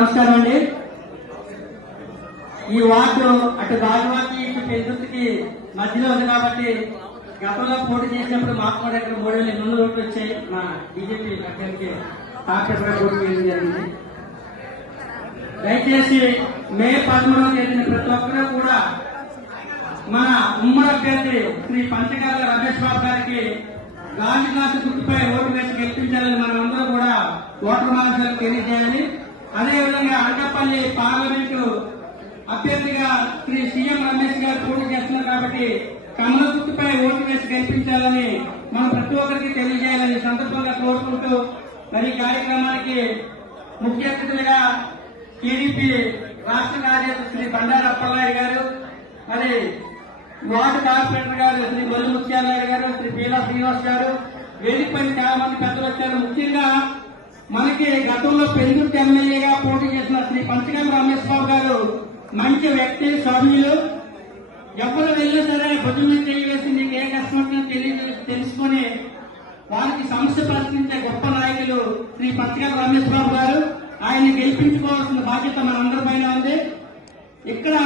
నమస్కారం అండి. ఈ వార్డు అటు గాజువాకి ఇటు పెందుర్తికి మధ్యలో ఉంది కాబట్టి గతంలో పోటీ చేసినప్పుడు మాకు కూడా ఇక్కడ మూడు వేల ఎనిమిది ఓట్లు వచ్చాయి. మా బీజేపీ అభ్యర్థికి తాకట్టుగా పోటీ చేయడం జరిగింది. దయచేసి మే పదమూడవ తేదీన ప్రతి ఒక్కరూ కూడా మన ఉమ్మడి అభ్యర్థి శ్రీ పంచకాల రమేష్ బాబు గారికి గాంధీ గ్లాసు గుర్తుపై ఓటు వేసి గెలిపించాలని మనందరూ అందరూ కూడా ఓటర్ మార్గాలు తెలియజేయాలి. అదేవిధంగా అనకాపల్లి పార్లమెంటు అభ్యర్థిగా శ్రీ సీఎం రమేష్ గారు పోటీ చేస్తున్నారు కాబట్టి కమల గుర్తుపై ఓటు వేసి గెలిపించాలని మనం ప్రతి ఒక్కరికి తెలియజేయాలని సందర్భంగా కోరుకుంటూ మరి కార్యక్రమానికి ముఖ్య అతిథులుగా టీడీపీ రాష్ట్ర కార్యదర్శి శ్రీ బండారు అప్పలనాయుడు గారు మరి వార్డు కార్పొరేటర్ గారు శ్రీ మల్లి ముత్యాలనాయుడు గారు శ్రీ పీలా శ్రీనివాస్ గారు వేదిక పైన చాలా మంది పెద్దలు వచ్చారు. ముఖ్యంగా మనకి గతంలో పెందుర్తి ఎమ్మెల్యే పోటీ చేసిన శ్రీ పంచగం రమేష్ బాబు గారు మంచి వ్యక్తి స్వామిలు. ఎవరు వెళ్ళినా సరే భుజం మీద నీకు ఏ కష్టం తెలియదు తెలుసుకొని వారికి సమస్య ప్రశ్నించే గొప్ప నాయకులు శ్రీ పత్రికా రమేష్ బాబు గారు. ఆయన గెలిపించుకోవాల్సిన బాధ్యత మనందరి పైన ఉంది. ఇక్కడ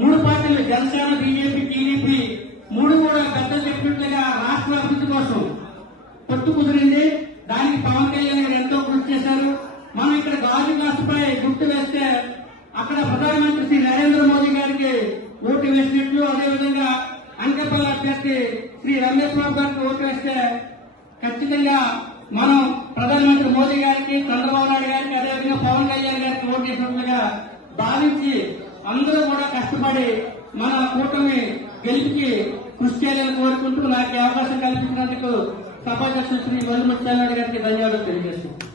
మూడు పార్టీలు జనసేన బీజేపీ టీడీపీ మూడు కూడా పెద్దలు చెప్పినట్లుగా రాష్ట్ర అభివృద్ధి కోసం పొత్తు కుదిరింది. దానికి పవన్ కళ్యాణ్ గారు ఎంతో కృషి చేశారు. మనం ఇక్కడ గాజు గ్లాసుపై గుర్తు వేస్తే అక్కడ ప్రధానమంత్రి శ్రీ నరేంద్ర మోదీ గారికి ఓటు వేసినట్లు అదేవిధంగా అంకపల్లి అభ్యర్థి శ్రీ రమేష్ బాబు గారికి ఓటు వేస్తే ఖచ్చితంగా మనం ప్రధానమంత్రి మోదీ గారికి చంద్రబాబు నాయుడు గారికి అదేవిధంగా పవన్ కళ్యాణ్ గారికి ఓటు వేసినట్లుగా భావించి అందరూ కూడా కష్టపడి మన కూటమి గెలిపికి కృషి చేయాలని కోరుకుంటూ నాకు అవకాశం కల్పించినందుకు సభాధ్యక్షుడు శ్రీ వల్లి ముత్యాలనాయుడు గారికి ధన్యవాదాలు తెలియజేస్తున్నాను.